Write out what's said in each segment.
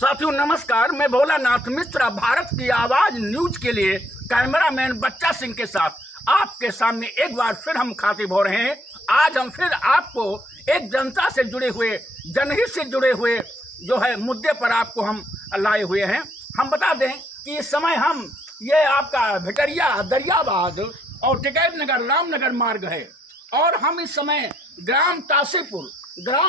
साथियों नमस्कार, मैं भोलानाथ मिश्रा भारत की आवाज न्यूज के लिए कैमरामैन बच्चा सिंह के साथ आपके सामने एक बार फिर हम खातिब हो रहे हैं। आज हम फिर आपको एक जनता से जुड़े हुए, जनहित से जुड़े हुए जो है मुद्दे पर आपको हम लाए हुए हैं। हम बता दें कि इस समय हम ये आपका भिटरिया, दरियाबाद और टिकैत नगर रामनगर मार्ग है और हम इस समय ग्राम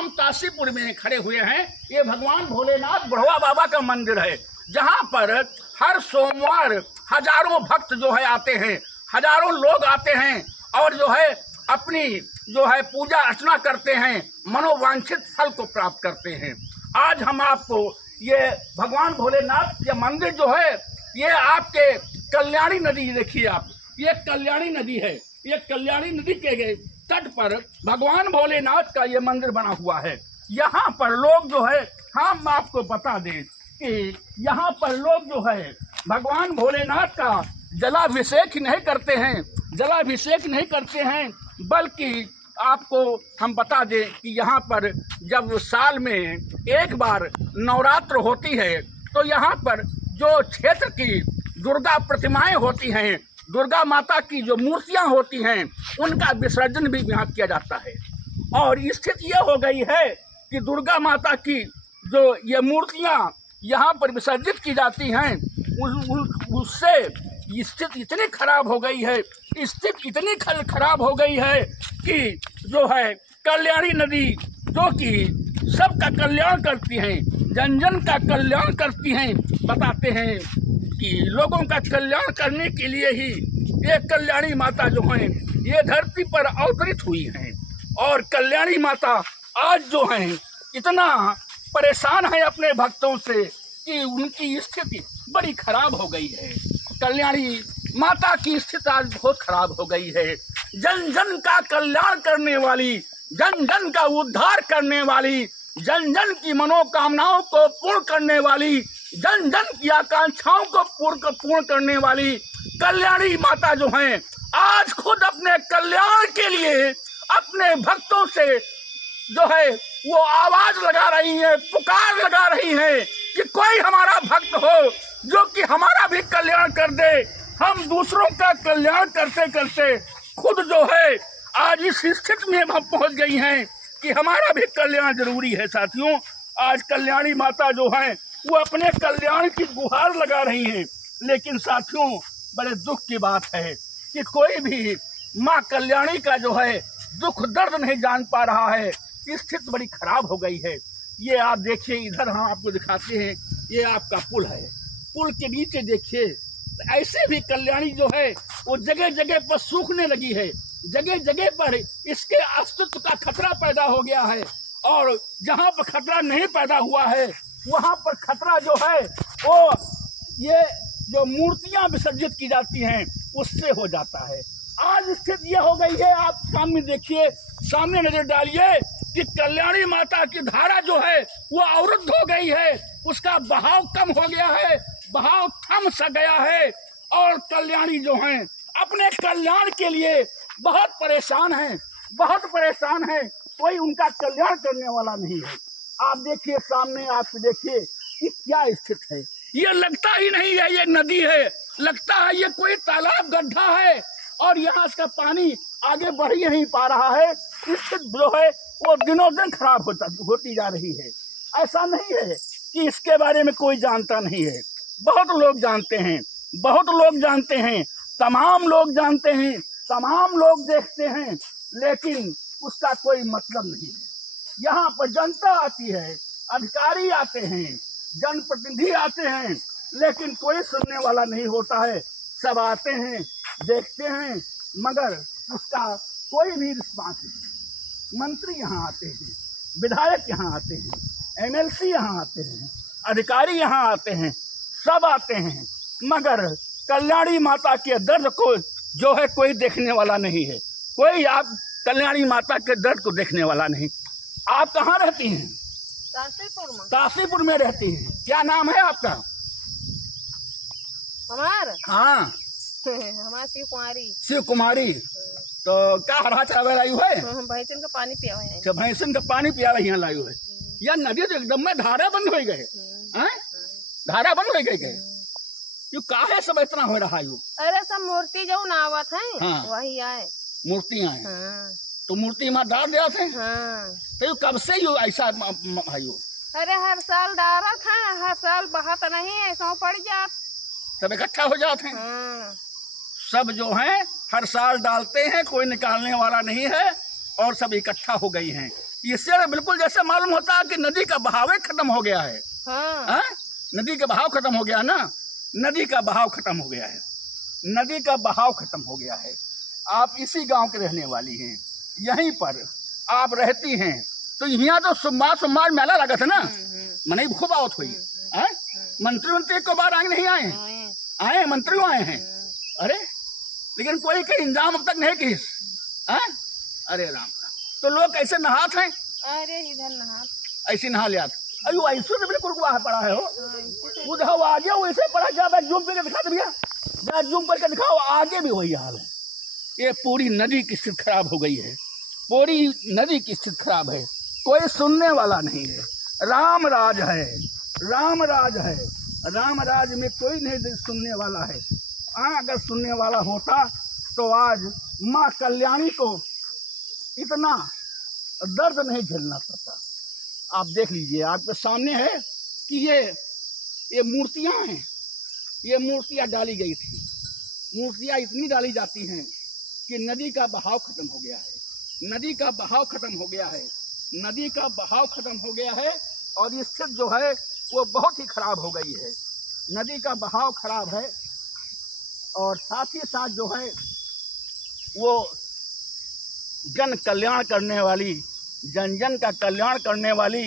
तासीपुर में खड़े हुए हैं। ये भगवान भोलेनाथ बुढ़वा बाबा का मंदिर है, जहां पर हर सोमवार हजारों भक्त जो है आते हैं, हजारों लोग आते हैं और जो है अपनी जो है पूजा अर्चना करते हैं, मनोवांछित फल को प्राप्त करते हैं। आज हम आपको ये भगवान भोलेनाथ के मंदिर जो है, ये आपके कल्याणी नदी, देखिए आप, ये कल्याणी नदी है। ये कल्याणी नदी के तट पर भगवान भोलेनाथ का ये मंदिर बना हुआ है। यहाँ पर लोग जो है, हम आपको बता दें कि यहाँ पर लोग जो है भगवान भोलेनाथ का जलाभिषेक नहीं करते हैं, बल्कि आपको हम बता दें कि यहाँ पर जब साल में एक बार नवरात्र होती है तो यहाँ पर जो क्षेत्र की दुर्गा प्रतिमाएं होती हैं, दुर्गा माता की जो मूर्तियां होती हैं, उनका विसर्जन भी यहाँ किया जाता है। और स्थिति ये हो गई है कि दुर्गा माता की जो ये मूर्तियां यहाँ पर विसर्जित की जाती हैं, उससे स्थिति इतनी खराब हो गई है, खराब हो गई है कि जो है कल्याणी नदी, जो कि सबका कल्याण करती हैं, जन जन का कल्याण करती हैं, बताते हैं कि लोगों का कल्याण करने के लिए ही ये कल्याणी माता जो हैं ये धरती पर अवतरित हुई हैं। और कल्याणी माता आज जो हैं इतना परेशान है अपने भक्तों से कि उनकी स्थिति बड़ी खराब हो गई है। कल्याणी माता की स्थिति आज बहुत खराब हो गई है। जन जन का कल्याण करने वाली, जन जन का उद्धार करने वाली, जन जन की मनोकामनाओं को पूर्ण करने वाली, जन जन की आकांक्षाओं को पूर्ण करने वाली कल्याणी माता जो हैं, आज खुद अपने कल्याण के लिए अपने भक्तों से जो है वो आवाज लगा रही है, पुकार लगा रही है कि कोई हमारा भक्त हो जो कि हमारा भी कल्याण कर दे। हम दूसरों का कल्याण करते करते खुद जो है आज इस स्थिति में हम पहुंच गई हैं कि हमारा भी कल्याण जरूरी है। साथियों, आज कल्याणी माता जो है वो अपने कल्याण की गुहार लगा रही हैं, लेकिन साथियों बड़े दुख की बात है कि कोई भी माँ कल्याणी का जो है दुख दर्द नहीं जान पा रहा है। स्थिति बड़ी खराब हो गई है। ये आप देखिए, इधर हम आपको दिखाते हैं, ये आपका पुल है, पुल के नीचे देखिए ऐसे भी कल्याणी जो है वो जगह जगह पर सूखने लगी है, जगह जगह पर इसके अस्तित्व का खतरा पैदा हो गया है। और जहाँ पर खतरा नहीं पैदा हुआ है वहाँ पर खतरा जो है वो ये जो मूर्तियां विसर्जित की जाती हैं उससे हो जाता है। आज स्थिति ये हो गई है, आप सामने देखिए, सामने नजर डालिए कि कल्याणी माता की धारा जो है वो अवरुद्ध हो गई है, उसका बहाव कम हो गया है, बहाव थम सा गया है। और कल्याणी जो हैं अपने कल्याण के लिए बहुत परेशान हैं, कोई उनका कल्याण करने वाला नहीं है। आप देखिए सामने, आप देखिए कि क्या स्थिति है। ये लगता ही नहीं है ये नदी है, लगता है ये कोई तालाब, गड्ढा है और यहाँ इसका पानी आगे बढ़ ही नहीं पा रहा है। स्थिति जो है वो दिनों दिन खराब होती जा रही है। ऐसा नहीं है कि इसके बारे में कोई जानता नहीं है, बहुत लोग जानते हैं, तमाम लोग जानते हैं, तमाम लोग देखते हैं, लेकिन उसका कोई मतलब नहीं है। यहाँ पर जनता आती है, अधिकारी आते हैं, जनप्रतिनिधि आते हैं, लेकिन कोई सुनने वाला नहीं होता है। सब आते हैं, देखते हैं, मगर उसका कोई भी रिस्पांस नहीं। मंत्री यहाँ आते हैं, विधायक यहाँ आते हैं, MLC यहाँ आते हैं, अधिकारी यहाँ आते हैं, सब आते हैं, मगर कल्याणी माता के दर्द को जो है कोई देखने वाला नहीं है। कोई आप कल्याणी माता के दर्द को देखने वाला नहीं। आप कहाँ रहती हैं? तासीपुर में रहती हैं। क्या नाम है आपका? हमारा? हाँ हमारा शिव कुमारी। तो क्या हरा चावल लायु है? भैंसन का पानी पिया है। भैंसन का पानी पिया यहाँ लायु है। यह नदी तो एकदम में धारा बंद हो गए। धारा बन गई गई यू काहे सब इतना हो रहा यू? अरे सब मूर्ति जो नावत है हाँ। वही आए मूर्तियां हैं। हाँ। तो मूर्ति में डाल दिया थे। हाँ। तो यू कब से यू ऐसा है यू? अरे हर साल डालत है, हर साल बहत नहीं ऐसा पड़ जात, सब इकट्ठा हो जाते हैं। हाँ। सब जो हैं हर साल डालते हैं, कोई निकालने वाला नहीं है और सब इकट्ठा हो गई हैं। इससे बिल्कुल जैसे मालूम होता है कि नदी का बहाव खत्म हो गया है। हाँ। नदी का बहाव खत्म हो गया ना, नदी का बहाव खत्म हो गया है, नदी का बहाव खत्म हो गया है। आप इसी गांव के रहने वाली हैं, यहीं पर आप रहती हैं, तो यहाँ तो सोमवार मेला लगा था ना, मने खूब आवत हुई। मंत्री को बार आगे नहीं आए हैं, आए मंत्री आए हैं। अरे लेकिन कोई का इंतजाम अब तक नहीं की। अरे राम, तो लोग कैसे नहात हैं? अरे इधर नहा ऐसे नहा लिया। अयो ऐसे तो बिल्कुल पड़ा है हो, उधर आगे वैसे पड़ा। जा बैठ जूम करके दिखा दे भैया, जा जूम करके दिखाओ, आगे भी वही हाल है। ये पूरी नदी की स्थिति खराब हो गई है, पूरी नदी की स्थिति खराब है, कोई सुनने वाला नहीं है। राम राज है, राम राज है, राम राज में कोई नहीं सुनने वाला है। अगर सुनने वाला होता तो आज माँ कल्याणी को इतना दर्द नहीं झेलना पड़ता। आप देख लीजिए, आपके सामने है कि ये मूर्तियां हैं, ये मूर्तियां डाली गई थी। मूर्तियां इतनी डाली जाती हैं कि नदी का बहाव खत्म हो गया है, नदी का बहाव खत्म हो गया है, नदी का बहाव खत्म हो गया है। और ये स्थिति जो है वो बहुत ही खराब हो गई है, नदी का बहाव खराब है। और साथ ही साथ जो है वो जन कल्याण करने वाली, जन जन का कल्याण करने वाली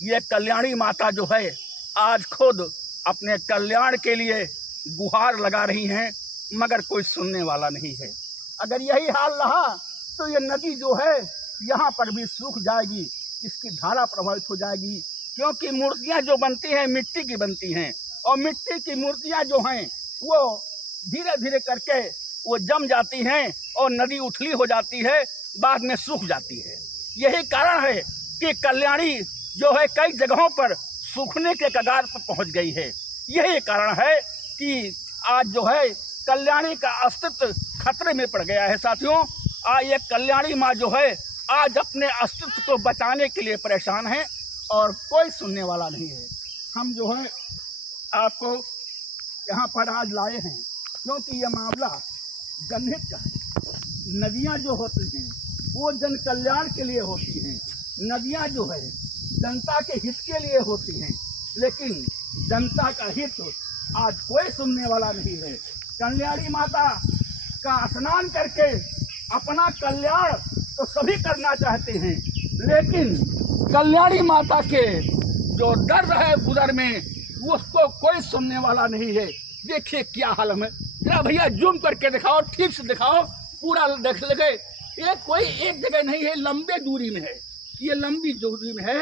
ये कल्याणी माता जो है आज खुद अपने कल्याण के लिए गुहार लगा रही हैं, मगर कोई सुनने वाला नहीं है। अगर यही हाल रहा तो ये नदी जो है यहाँ पर भी सूख जाएगी, इसकी धारा प्रभावित हो जाएगी। क्योंकि मूर्तियाँ जो बनती हैं मिट्टी की बनती हैं, और मिट्टी की मूर्तियाँ जो हैं वो धीरे धीरे करके वो जम जाती हैं और नदी उथली हो जाती है, बाद में सूख जाती है। यही कारण है कि कल्याणी जो है कई जगहों पर सूखने के कगार पर पहुंच गई है। यही कारण है कि आज जो है कल्याणी का अस्तित्व खतरे में पड़ गया है। साथियों, आज ये कल्याणी माँ जो है आज अपने अस्तित्व को बचाने के लिए परेशान है और कोई सुनने वाला नहीं है। हम जो है आपको यहाँ पर आज लाए हैं क्योंकि ये मामला जनहित का है। नदियाँ जो होती हैं वो जन कल्याण के लिए होती हैं, नदियाँ जो है जनता के हित के लिए होती हैं, लेकिन जनता का हित आज कोई सुनने वाला नहीं है। कल्याणी माता का स्नान करके अपना कल्याण तो सभी करना चाहते हैं, लेकिन कल्याणी माता के जो दर्द है उधर में उसको कोई सुनने वाला नहीं है। देखिए क्या हाल है, जरा भैया जूम करके दिखाओ, ठीक से दिखाओ, पूरा देख लगे। ये कोई एक जगह नहीं है, लंबे दूरी में है, ये लंबी दूरी में है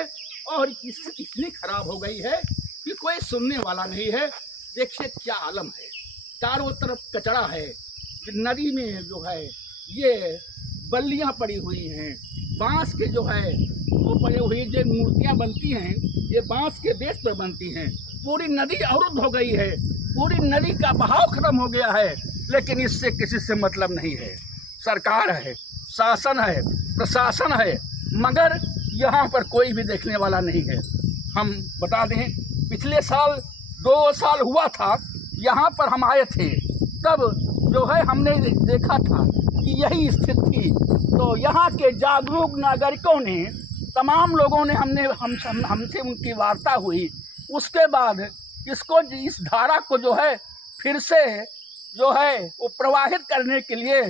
और स्थिति इतनी खराब हो गई है कि कोई सुनने वाला नहीं है। देखिए क्या आलम है, चारों तरफ कचरा है, नदी में जो है ये बल्लियां पड़ी हुई हैं, बांस के जो है वो पड़ी हुई जो मूर्तियां बनती हैं ये बांस के बेस पर बनती हैं। पूरी नदी अवरुद्ध हो गई है, पूरी नदी का बहाव खत्म हो गया है, लेकिन इससे किसी से मतलब नहीं है। सरकार है, शासन है, प्रशासन है, मगर यहाँ पर कोई भी देखने वाला नहीं है। हम बता दें, पिछले साल 2 साल हुआ था, यहाँ पर हम आए थे, तब जो है हमने देखा था कि यही स्थिति थी। तो यहाँ के जागरूक नागरिकों ने, तमाम लोगों ने हमसे उनकी वार्ता हुई। उसके बाद इस धारा को जो है फिर से जो है वो प्रवाहित करने के लिए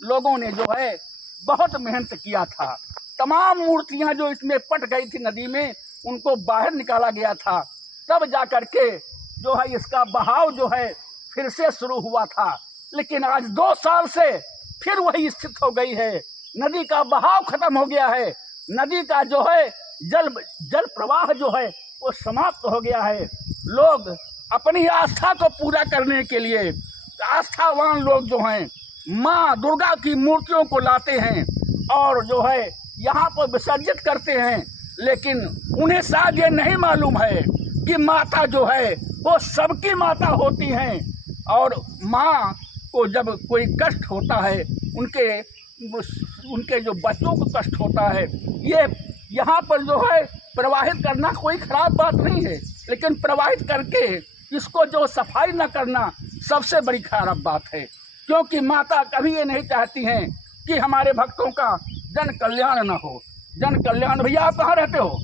लोगों ने जो है बहुत मेहनत किया था। तमाम मूर्तियां जो इसमें पट गई थी नदी में, उनको बाहर निकाला गया था, तब जा कर के जो है इसका बहाव जो है फिर से शुरू हुआ था। लेकिन आज 2 साल से फिर वही स्थिति हो गई है, नदी का बहाव खत्म हो गया है, नदी का जो है जल प्रवाह जो है वो समाप्त हो गया है। लोग अपनी आस्था को पूरा करने के लिए, आस्थावान लोग जो हैं माँ दुर्गा की मूर्तियों को लाते हैं और जो है यहाँ पर विसर्जित करते हैं, लेकिन उन्हें शायद ये नहीं मालूम है कि माता जो है वो सबकी माता होती हैं। और माँ को जब कोई कष्ट होता है, उनके जो बच्चों को कष्ट होता है, ये यहाँ पर जो है प्रवाहित करना कोई खराब बात नहीं है, लेकिन प्रवाहित करके इसको जो सफाई न करना सबसे बड़ी खराब बात है। क्योंकि माता कभी ये नहीं चाहती हैं कि हमारे भक्तों का जन कल्याण न हो। जन कल्याण। भैया आप कहाँ रहते हो?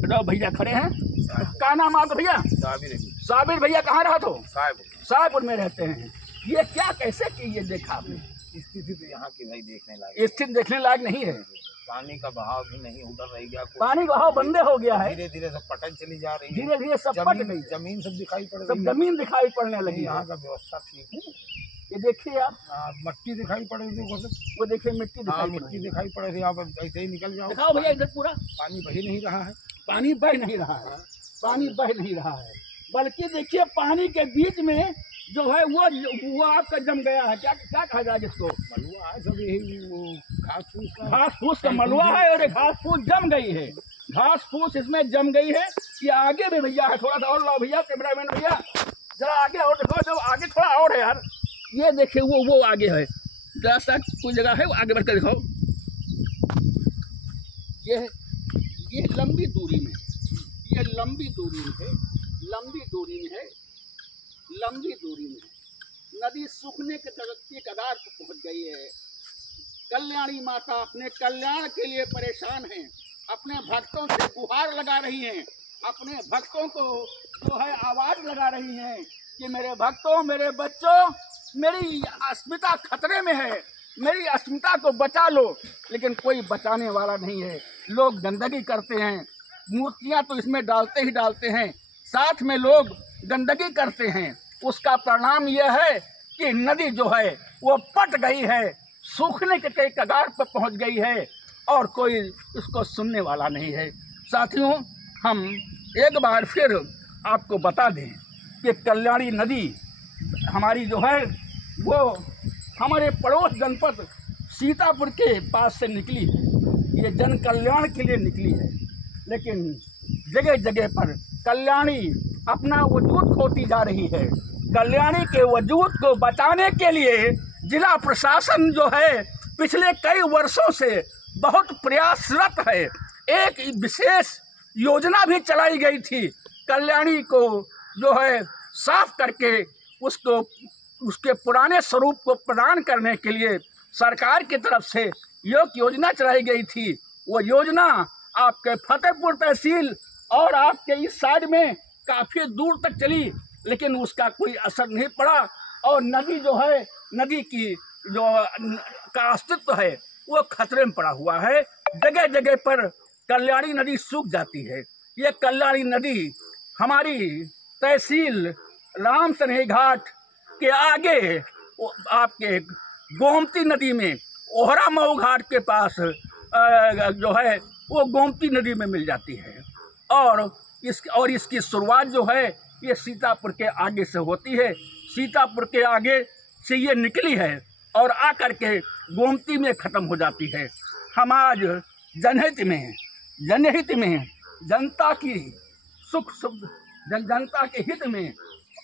तो भैया खड़े हैं। क्या नाम आपका भैया? साबिर भैया कहाँ रहते हो? साहिबपुर में रहते हैं। ये क्या कैसे की ये देखा आपने? स्थिति तो यहाँ की भाई देखने लायक, स्थिति देखने लायक नहीं है। पानी का बहाव भी नहीं उधर रह गया, पानी का बहाव बंदे हो गया है। धीरे धीरे सब पटन चली जा रही है, धीरे धीरे सब पट गई, जमीन सब दिखाई पड़ सब रही है, जमीन दिखाई पड़ने लगी। यहाँ का व्यवस्था ठीक है। ये देखिए आप, मट्टी दिखाई पड़ रही थी, वो देखिए मिट्टी मिट्टी दिखाई पड़ रही है। आप ऐसे ही निकल जाओ, दिखाओ भैया इधर पूरा। पानी बह नहीं रहा है, पानी बह नहीं रहा है, पानी बह नहीं रहा है, बल्कि देखिए पानी के बीच में जो है वो आपका जम गया है। क्या क्या कहा जाए जिसको? मलुआ है सब, यही घास फूस का मलुआ है, और घास फूस जम गई है। घास फूस इसमें जम गई है। ये आगे भी भैया है, थोड़ा सा और लाओ भैया, कैमरामैन भैया जरा आगे और देखो, जो आगे थोड़ा और है यार। ये देखिए वो आगे है, जरा सा कोई जगह है, वो आगे बढ़कर दिखाओ। ये लंबी दूरी में, ये लंबी दूरी में है, लंबी दूरी में है, लंबी दूरी में नदी सूखने के कगार पर पहुंच गई है। कल्याणी माता अपने कल्याण के लिए परेशान हैं, अपने भक्तों से गुहार लगा रही हैं, अपने भक्तों को जो है आवाज लगा रही हैं कि मेरे भक्तों, मेरे बच्चों, मेरी अस्मिता खतरे में है, मेरी अस्मिता को बचा लो। लेकिन कोई बचाने वाला नहीं है। लोग गंदगी करते हैं, मूर्तियां तो इसमें डालते ही डालते हैं, साथ में लोग गंदगी करते हैं। उसका परिणाम यह है कि नदी जो है वो पट गई है, सूखने के कगार पर पहुंच गई है, और कोई इसको सुनने वाला नहीं है। साथियों, हम एक बार फिर आपको बता दें कि कल्याणी नदी हमारी जो है वो हमारे पड़ोस जनपद सीतापुर के पास से निकली है। ये जन कल्याण के लिए निकली है, लेकिन जगह जगह पर कल्याणी अपना वजूद खोती जा रही है। कल्याणी के वजूद को बचाने के लिए जिला प्रशासन जो है पिछले कई वर्षों से बहुत प्रयासरत है। एक विशेष योजना भी चलाई गई थी, कल्याणी को जो है साफ करके उसके पुराने स्वरूप को प्रदान करने के लिए सरकार की तरफ से एक योजना चलाई गई थी। वो योजना आपके फतेहपुर तहसील और आपके इस साइड में काफ़ी दूर तक चली, लेकिन उसका कोई असर नहीं पड़ा, और नदी जो है, नदी की जो का अस्तित्व है वो खतरे में पड़ा हुआ है। जगह जगह पर कल्याणी नदी सूख जाती है। ये कल्याणी नदी हमारी तहसील रामसनेही घाट के आगे आपके गोमती नदी में, ओहरा मऊ घाट के पास जो है वो गोमती नदी में मिल जाती है। और इसकी शुरुआत जो है ये सीतापुर के आगे से होती है। सीतापुर के आगे से ये निकली है और आकर के गोमती में ख़त्म हो जाती है। हम आज जनहित में जनता की जनता के हित में,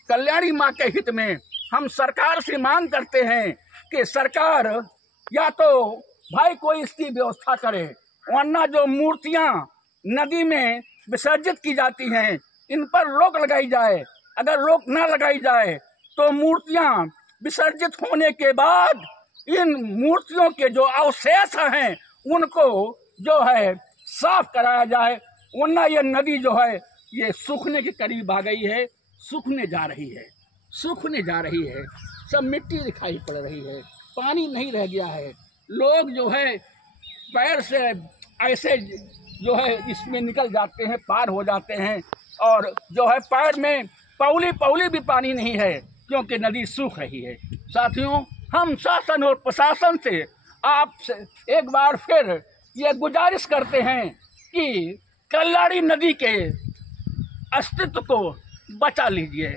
कल्याणी माँ के हित में हम सरकार से मांग करते हैं कि सरकार या तो भाई कोई इसकी व्यवस्था करे, वरना जो मूर्तियाँ नदी में विसर्जित की जाती हैं इन पर रोक लगाई जाए। अगर रोक न लगाई जाए तो मूर्तियाँ विसर्जित होने के बाद इन मूर्तियों के जो अवशेष हैं उनको जो है साफ कराया जाए, वरना ये नदी जो है ये सूखने के करीब आ गई है, सूखने जा रही है। सब मिट्टी दिखाई पड़ रही है, पानी नहीं रह गया है। लोग जो है पैर से ऐसे जो है इसमें निकल जाते हैं, पार हो जाते हैं, और जो है पैर में पौली भी पानी नहीं है, क्योंकि नदी सूख रही है। साथियों, हम शासन और प्रशासन से आपसे एक बार फिर ये गुजारिश करते हैं कि कल्याणी नदी के अस्तित्व को बचा लीजिए।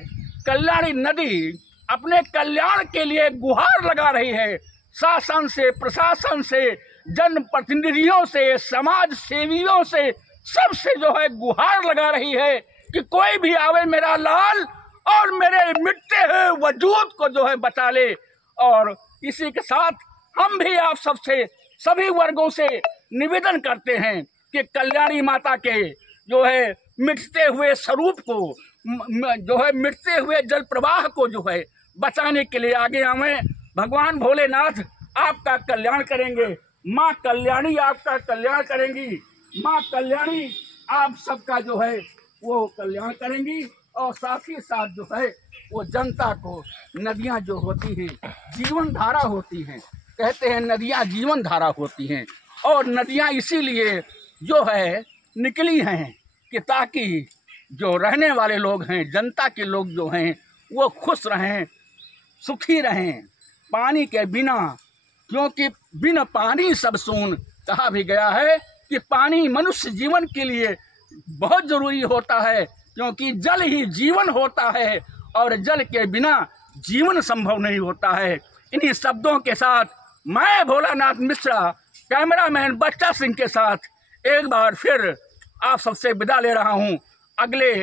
कल्याणी नदी अपने कल्याण के लिए गुहार लगा रही है, शासन से, प्रशासन से, जनप्रतिनिधियों से, समाज सेवियों से, सबसे जो है गुहार लगा रही है कि कोई भी आवे मेरा लाल और मेरे मिटते हुए वजूद को जो है बचा ले। और इसी के साथ हम भी आप सबसे सभी वर्गों से निवेदन करते हैं कि कल्याणी माता के जो है मिटते हुए स्वरूप को जो है मिटते हुए जल प्रवाह को जो है बचाने के लिए आगे आवें। भगवान भोलेनाथ आपका कल्याण करेंगे, माँ कल्याणी आपका कल्याण करेंगी, माँ कल्याणी आप सबका जो है वो कल्याण करेंगी। और साथ ही साथ जो है वो जनता को, नदियाँ जो होती हैं जीवन धारा होती हैं, कहते हैं नदियाँ जीवन धारा होती हैं, और नदियाँ इसीलिए जो है निकली हैं कि ताकि जो रहने वाले लोग हैं, जनता के लोग जो हैं वो खुश रहें, सुखी रहें। पानी के बिना, क्योंकि बिन पानी सब सून कहा भी गया है कि पानी मनुष्य जीवन के लिए बहुत जरूरी होता है, क्योंकि जल ही जीवन होता है और जल के बिना जीवन संभव नहीं होता है। इन्हीं शब्दों के साथ मैं भोलानाथ मिश्रा कैमरामैन बच्चा सिंह के साथ एक बार फिर आप सबसे विदा ले रहा हूं। अगले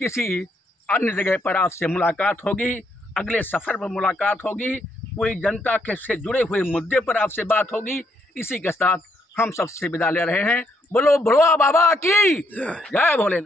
किसी अन्य जगह पर आपसे मुलाकात होगी, अगले सफ़र पर मुलाकात होगी, कोई जनता के से जुड़े हुए मुद्दे पर आपसे बात होगी। इसी के साथ हम सबसे विदा ले रहे हैं। बोलो भोला बाबा की जय भोले।